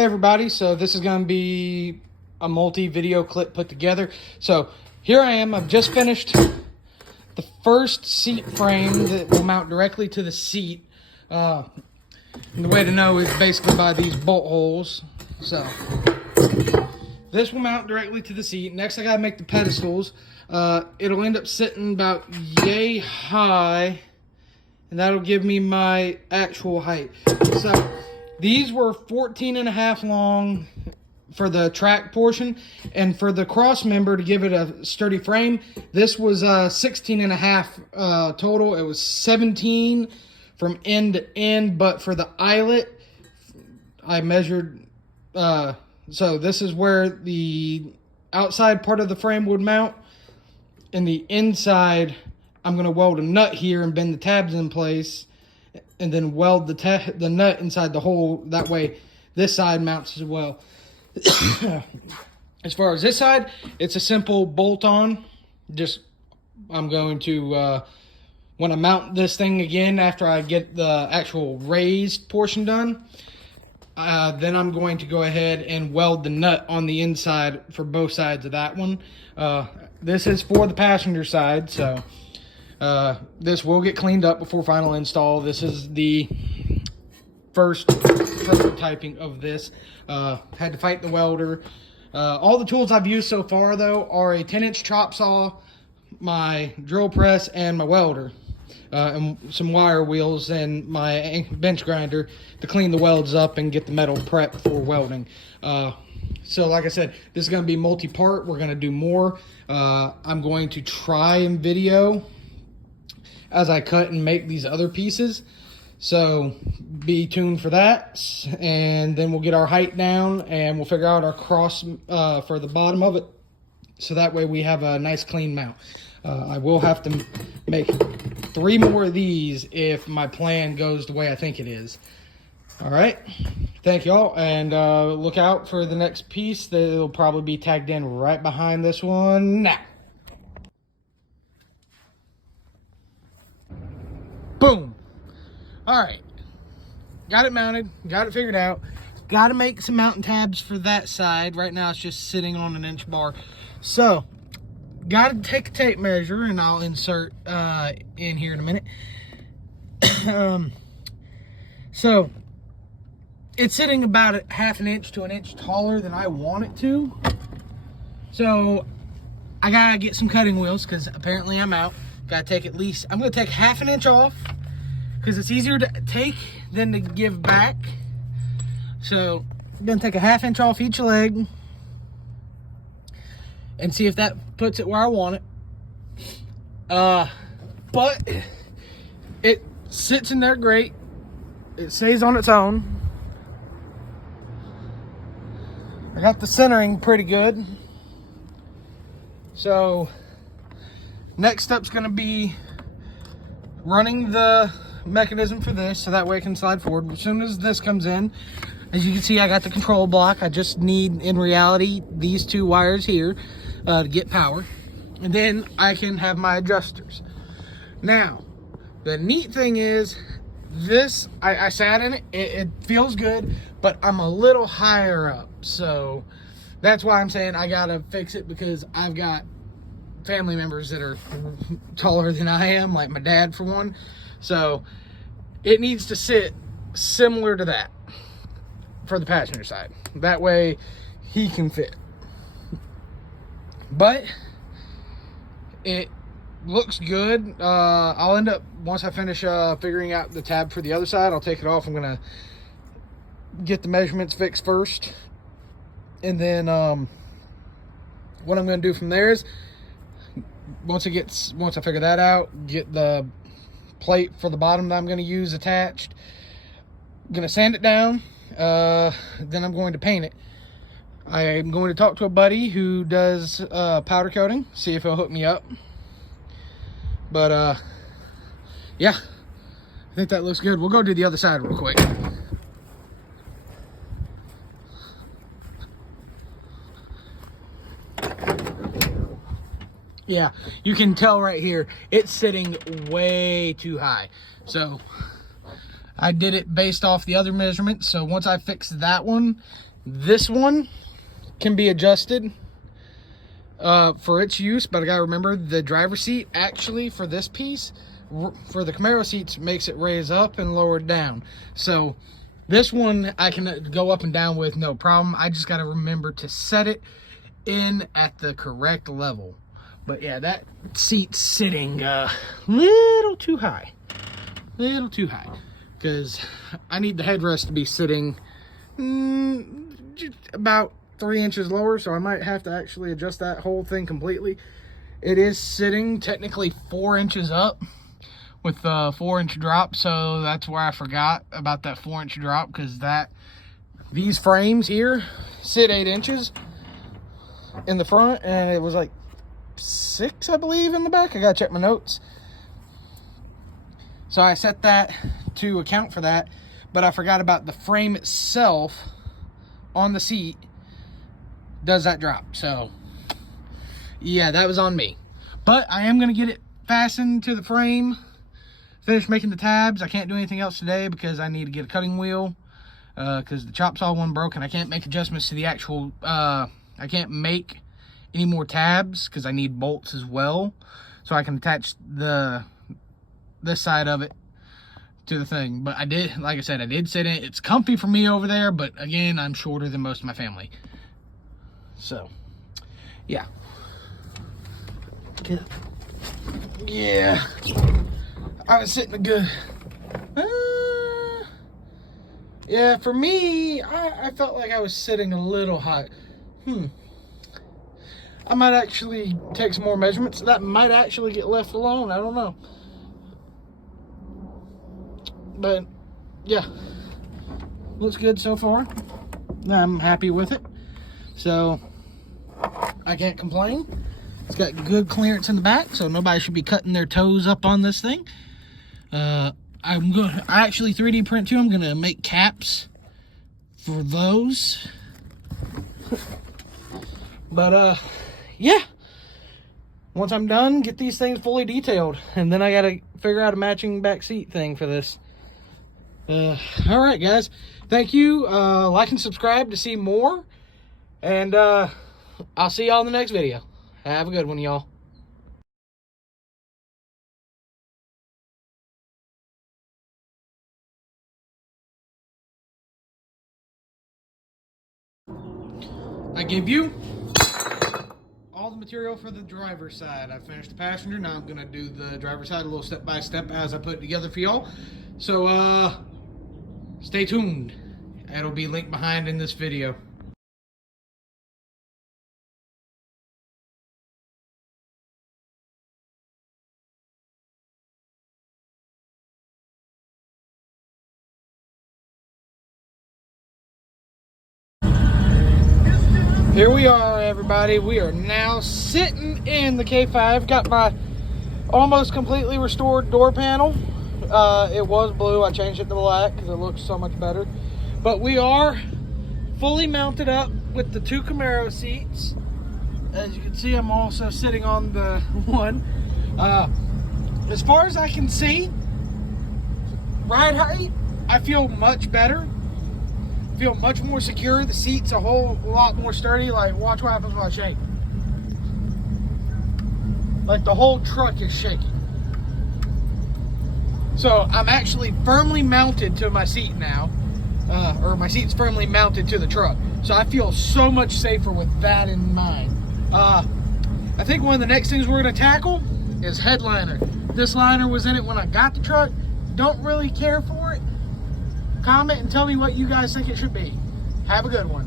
Hey everybody, so this is going to be a multi-video clip put together. So here I am, I've just finished the first seat frame that will mount directly to the seat. And the way to know is basically by these bolt holes. So this will mount directly to the seat. Next I got to make the pedestals. It'll end up sitting about yay high, and that'll give me my actual height. So these were 14.5 long for the track portion, and for the cross member to give it a sturdy frame, this was 16.5 total. It was 17 from end to end, but for the eyelet, I measured, so this is where the outside part of the frame would mount, and the inside, I'm going to weld a nut here and bend the tabs in place, and then weld the nut inside the hole. That way this side mounts as well. As far as this side, it's a simple bolt-on. Just, I'm going to, when I mount this thing again after I get the actual raised portion done, then I'm going to go ahead and weld the nut on the inside for both sides of that one. This is for the passenger side, so this will get cleaned up before final install. This is the first prototyping of this. Had to fight the welder. All the tools I've used so far, though, are a 10-inch chop saw, my drill press, and my welder. And some wire wheels and my bench grinder to clean the welds up and get the metal prepped for welding. So like I said, this is going to be multi-part. We're going to do more. I'm going to try and video as I cut and make these other pieces, so be tuned for that. And then we'll get our height down and we'll figure out our cross for the bottom of it, so that way we have a nice clean mount. I will have to make 3 more of these if my plan goes the way I think it is. All right, thank y'all, and look out for the next piece. That'll probably be tagged in right behind this one now. Boom. All right, got it mounted, got it figured out. Got to make some mounting tabs for that side. Right now it's just sitting on an inch bar. So got to take a tape measure, and I'll insert in here in a minute. So it's sitting about a ½ an inch to an inch taller than I want it to. So I gotta get some cutting wheels, because apparently I'm out. Gotta take at least, I'm gonna take ½ an inch off, because it's easier to take than to give back. So I'm gonna take a ½ inch off each leg and see if that puts it where I want it. But it sits in there great. It stays on its own. I got the centering pretty good. So next step's gonna be running the mechanism for this, so that way it can slide forward. As soon as this comes in, as you can see, I got the control block. I just need, in reality, these 2 wires here to get power, and then I can have my adjusters. Now the neat thing is, this, I sat in it, it feels good, but I'm a little higher up, so that's why I'm saying I gotta fix it, because I've got family members that are taller than I am, like my dad for one. So it needs to sit similar to that for the passenger side. That way he can fit. But it looks good. I'll end up, once I finish figuring out the tab for the other side, I'll take it off. I'm gonna get the measurements fixed first, and then what I'm gonna do from there is, once I figure that out, get the plate for the bottom that I'm going to use attached. I'm going to sand it down, then I'm going to paint it. I'm going to talk to a buddy who does powder coating, see if he'll hook me up. But yeah, I think that looks good. We'll go do the other side real quick. Yeah, you can tell right here, it's sitting way too high. So I did it based off the other measurements. So once I fix that one, This one can be adjusted for its use, but I gotta remember the driver's seat actually for this piece, for the Camaro seats, makes it raise up and lower down. So this one I can go up and down with no problem. I just gotta remember to set it in at the correct level. But yeah, that seat's sitting a little too high. Because I need the headrest to be sitting just about 3 inches lower, so I might have to actually adjust that whole thing completely. It is sitting technically 4 inches up with a 4-inch drop, so that's where I forgot about that 4-inch drop, because these frames here sit 8 inches in the front, and it was like 6, I believe, in the back. I gotta check my notes. So I set that to account for that, but I forgot about the frame itself on the seat does that drop. So yeah, that was on me. But I am gonna get it fastened to the frame, finish making the tabs. I can't do anything else today because I need to get a cutting wheel, because the chop saw one broke and I can't make adjustments to the actual, I can't make any more tabs because I need bolts as well, so I can attach this side of it to the thing. But I did, like I said, I did sit in it. It's comfy for me over there, but again, I'm shorter than most of my family. So, yeah. Yeah. I was sitting a good... yeah, for me, I felt like I was sitting a little high. I might actually take some more measurements. That might actually get left alone. I don't know. But yeah, looks good so far. I'm happy with it, so I can't complain. It's got good clearance in the back, so nobody should be cutting their toes up on this thing. I actually 3D print too. I'm gonna make caps for those. But yeah, once I'm done, get these things fully detailed, and then I gotta figure out a matching back seat thing for this. All right, guys, thank you. Like and subscribe to see more, and I'll see y'all in the next video. Have a good one, y'all. I gave you all the material for the driver's side. I finished the passenger. Now I'm gonna do the driver's side a little step by step as I put it together for y'all. So stay tuned. It'll be linked behind in this video. Here we are, everybody. We are now sitting in the K5. Got my almost completely restored door panel. It was blue. I changed it to black because it looks so much better. But we are fully mounted up with the 2 Camaro seats. As you can see, I'm also sitting on the one. As far as I can see, ride height, I feel much better. Feel much more secure. The seat's a whole lot more sturdy. Like, watch what happens when I shake. Like, the whole truck is shaking. So I'm actually firmly mounted to my seat now, or my seat's firmly mounted to the truck. So I feel so much safer with that in mind. I think one of the next things we're gonna tackle is headliner. This liner was in it when I got the truck. Don't really care for it. Comment and tell me what you guys think it should be. Have a good one.